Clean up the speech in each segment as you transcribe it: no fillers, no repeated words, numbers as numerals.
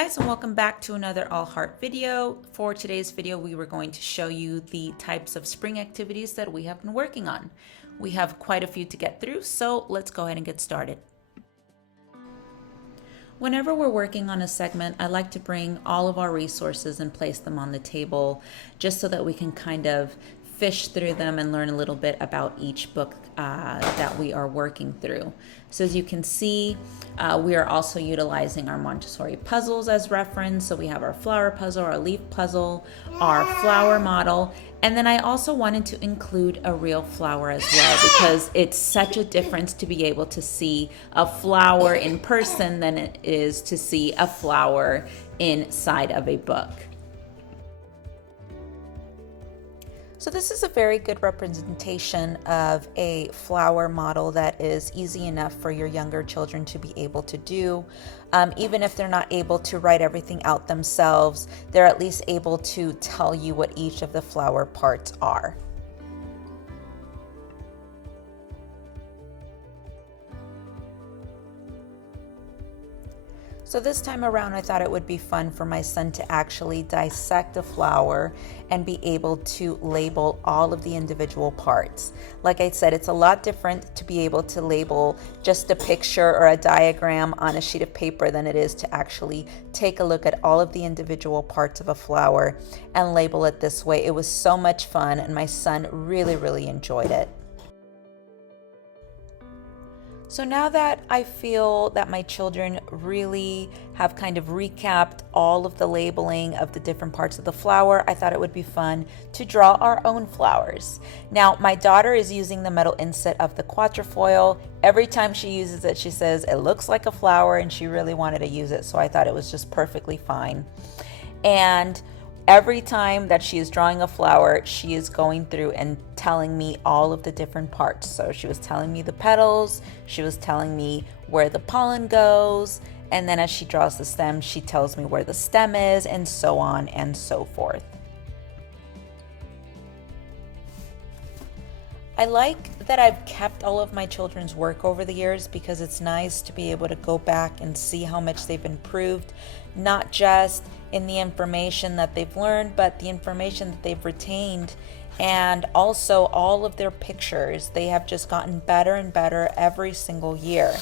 guys, and welcome back to another All Heart video. For today's video, we were going to show you the types of spring activities that we have been working on. We have quite a few to get through, so let's go ahead and get started. Whenever we're working on a segment, I like to bring all of our resources and place them on the table just so that we can kind of fish through them and learn a little bit about each book that we are working through. So as you can see, we are also utilizing our Montessori puzzles as reference. So we have our flower puzzle, our leaf puzzle, our flower model, and then I also wanted to include a real flower as well because it's such a difference to be able to see a flower in person than it is to see a flower inside of a book. So this is a very good representation of a flower model that is easy enough for your younger children to be able to do. Even if they're not able to write everything out themselves, they're at least able to tell you what each of the flower parts are. So this time around, I thought it would be fun for my son to actually dissect a flower and be able to label all of the individual parts. Like I said, it's a lot different to be able to label just a picture or a diagram on a sheet of paper than it is to actually take a look at all of the individual parts of a flower and label it this way. It was so much fun, and my son really enjoyed it. So now that I feel that my children really have kind of recapped all of the labeling of the different parts of the flower, I thought it would be fun to draw our own flowers. Now, my daughter is using the metal inset of the quatrefoil. Every time she uses it, she says it looks like a flower, and she really wanted to use it, so I thought it was just perfectly fine. And every time that she is drawing a flower, she is going through and telling me all of the different parts. So she was telling me the petals, she was telling me where the pollen goes, and then as she draws the stem, she tells me where the stem is, and so on and so forth. I like that I've kept all of my children's work over the years because it's nice to be able to go back and see how much they've improved, not just in the information that they've learned, but the information that they've retained, and also all of their pictures. They have just gotten better and better every single year.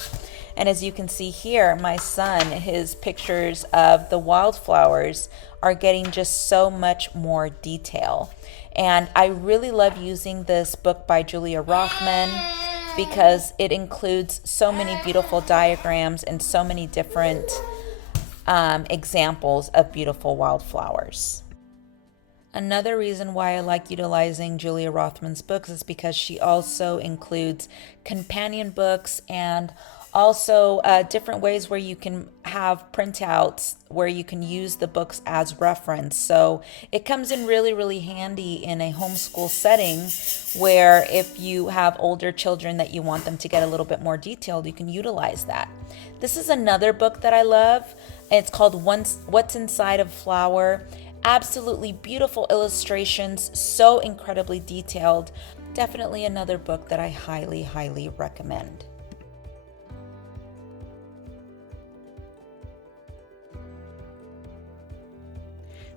And as you can see here, my son, his pictures of the wildflowers are getting just so much more detail. And I really love using this book by Julia Rothman because it includes so many beautiful diagrams and so many different examples of beautiful wildflowers. Another reason why I like utilizing Julia Rothman's books is because she also includes companion books and also different ways where you can have printouts where you can use the books as reference. So it comes in really handy in a homeschool setting where if you have older children that you want them to get a little bit more detailed, you can utilize that. This is another book that I love. It's called What's Inside of Flower. Absolutely beautiful illustrations, so incredibly detailed. Definitely another book that I highly recommend.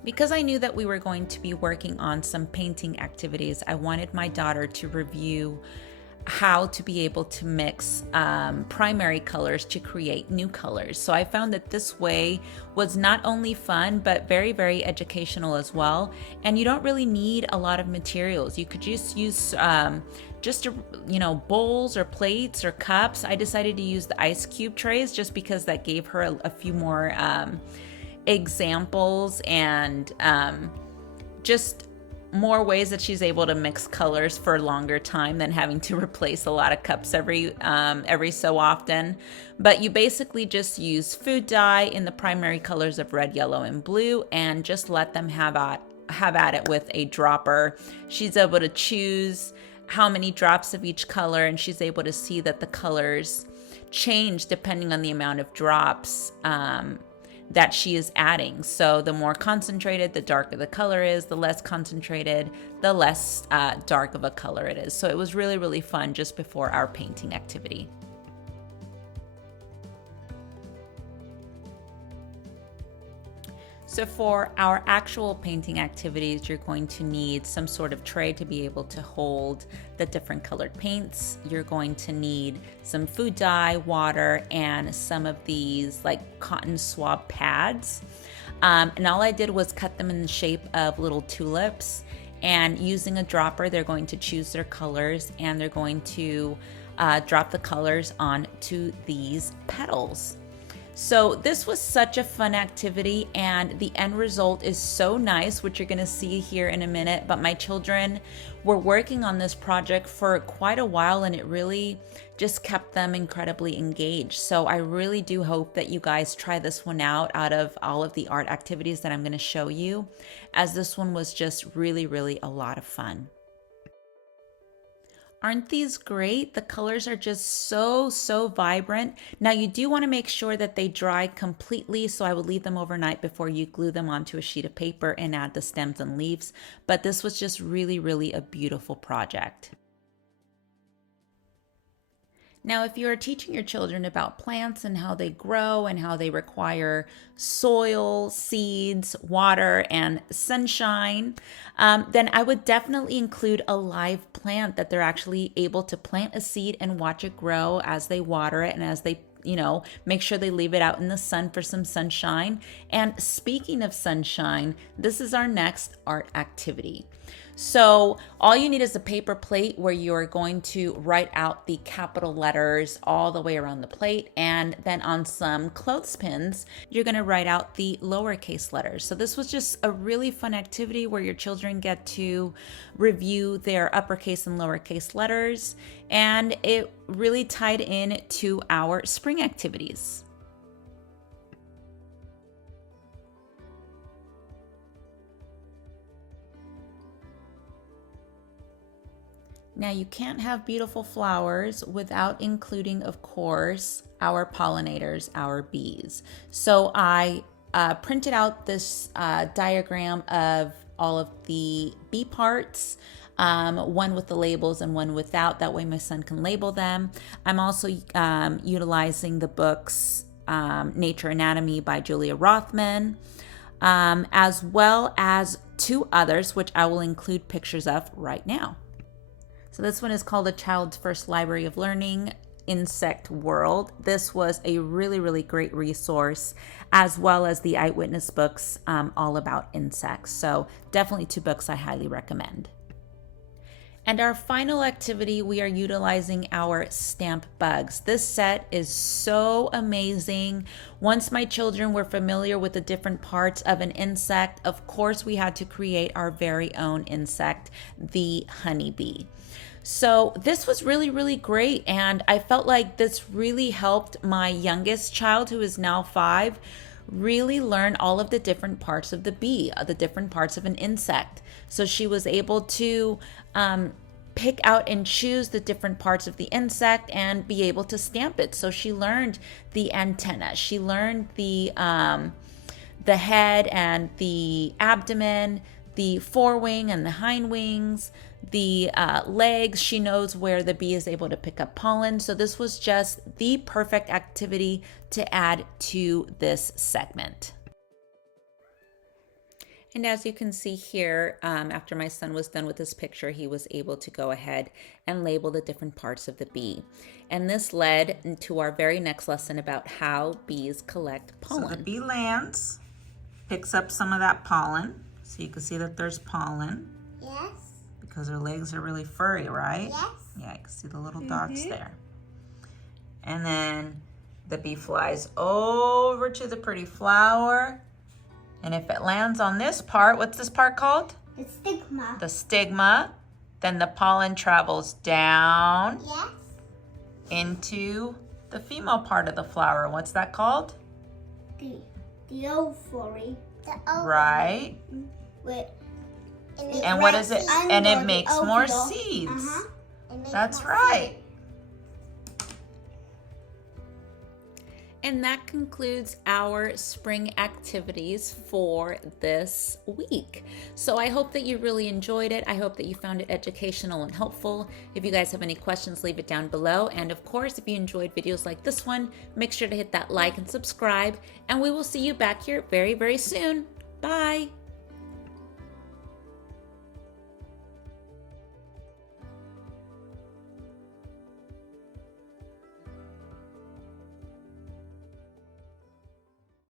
Because I knew that we were going to be working on some painting activities, I wanted my daughter to review how to be able to mix primary colors to create new colors. So I found that this way was not only fun, but very educational as well. And you don't really need a lot of materials. You could just use bowls or plates or cups. I decided to use the ice cube trays just because that gave her a few more examples and just more ways that she's able to mix colors for a longer time than having to replace a lot of cups every so often. But you basically just use food dye in the primary colors of red, yellow, and blue, and just let them have at it with a dropper. She's able to choose how many drops of each color, and she's able to see that the colors change depending on the amount of drops that she is adding. So the more concentrated, the darker the color is, the less concentrated, the less dark of a color it is. So it was really fun just before our painting activity. So for our actual painting activities, you're going to need some sort of tray to be able to hold the different colored paints. You're going to need some food dye, water, and some of these like cotton swab pads. And all I did was cut them in the shape of little tulips. And using a dropper, they're going to choose their colors and they're going to drop the colors onto these petals. So this was such a fun activity and the end result is so nice, which you're going to see here in a minute. But my children were working on this project for quite a while and it really just kept them incredibly engaged. So I really do hope that you guys try this one out of all of the art activities that I'm going to show you, as this one was just really, really a lot of fun. Aren't these great? The colors are just so vibrant. Now you do want to make sure that they dry completely, so I would leave them overnight before you glue them onto a sheet of paper and add the stems and leaves. But this was just really a beautiful project. Now, if you're teaching your children about plants and how they grow and how they require soil, seeds, water, and sunshine, then I would definitely include a live plant that they're actually able to plant a seed and watch it grow as they water it and as they make sure they leave it out in the sun for some sunshine. And speaking of sunshine, this is our next art activity. So all you need is a paper plate where you're going to write out the capital letters all the way around the plate. And then on some clothespins, you're going to write out the lowercase letters. So this was just a really fun activity where your children get to review their uppercase and lowercase letters. And it really tied in to our spring activities. Now you can't have beautiful flowers without including, of course, our pollinators, our bees. So I printed out this diagram of all of the bee parts, one with the labels and one without. That way my son can label them. I'm also utilizing the books Nature Anatomy by Julia Rothman, as well as two others, which I will include pictures of right now. So this one is called A Child's First Library of Learning, Insect World. This was a really great resource, as well as the Eyewitness books all about insects. So definitely two books I highly recommend. And our final activity, we are utilizing our stamp bugs. This set is so amazing. Once my children were familiar with the different parts of an insect, of course we had to create our very own insect, the honeybee. So this was really great, and I felt like this really helped my youngest child, who is now 5, really learn all of the different parts of the bee, the different parts of an insect. So she was able to pick out and choose the different parts of the insect and be able to stamp it. So she learned the antenna, she learned the head and the abdomen, the forewing and the hind wings, the legs. She knows where the bee is able to pick up pollen. So this was just the perfect activity to add to this segment. And as you can see here, after my son was done with this picture, he was able to go ahead and label the different parts of the bee. And this led to our very next lesson about how bees collect pollen. So the bee lands, picks up some of that pollen. So you can see that there's pollen. Yes. Because her legs are really furry, right? Yes. Yeah, you can see the little dots there. And then the bee flies over to the pretty flower. And if it lands on this part, what's this part called? The stigma. The stigma. Then the pollen travels down Yes. into the female part of the flower. What's that called? The ovary. The ovary. Right. And what is it? And it makes more seeds. That's right. And that concludes our spring activities for this week. So I hope that you really enjoyed it. I hope that you found it educational and helpful. If you guys have any questions, leave it down below. And of course, if you enjoyed videos like this one, make sure to hit that like and subscribe. And we will see you back here very soon. Bye.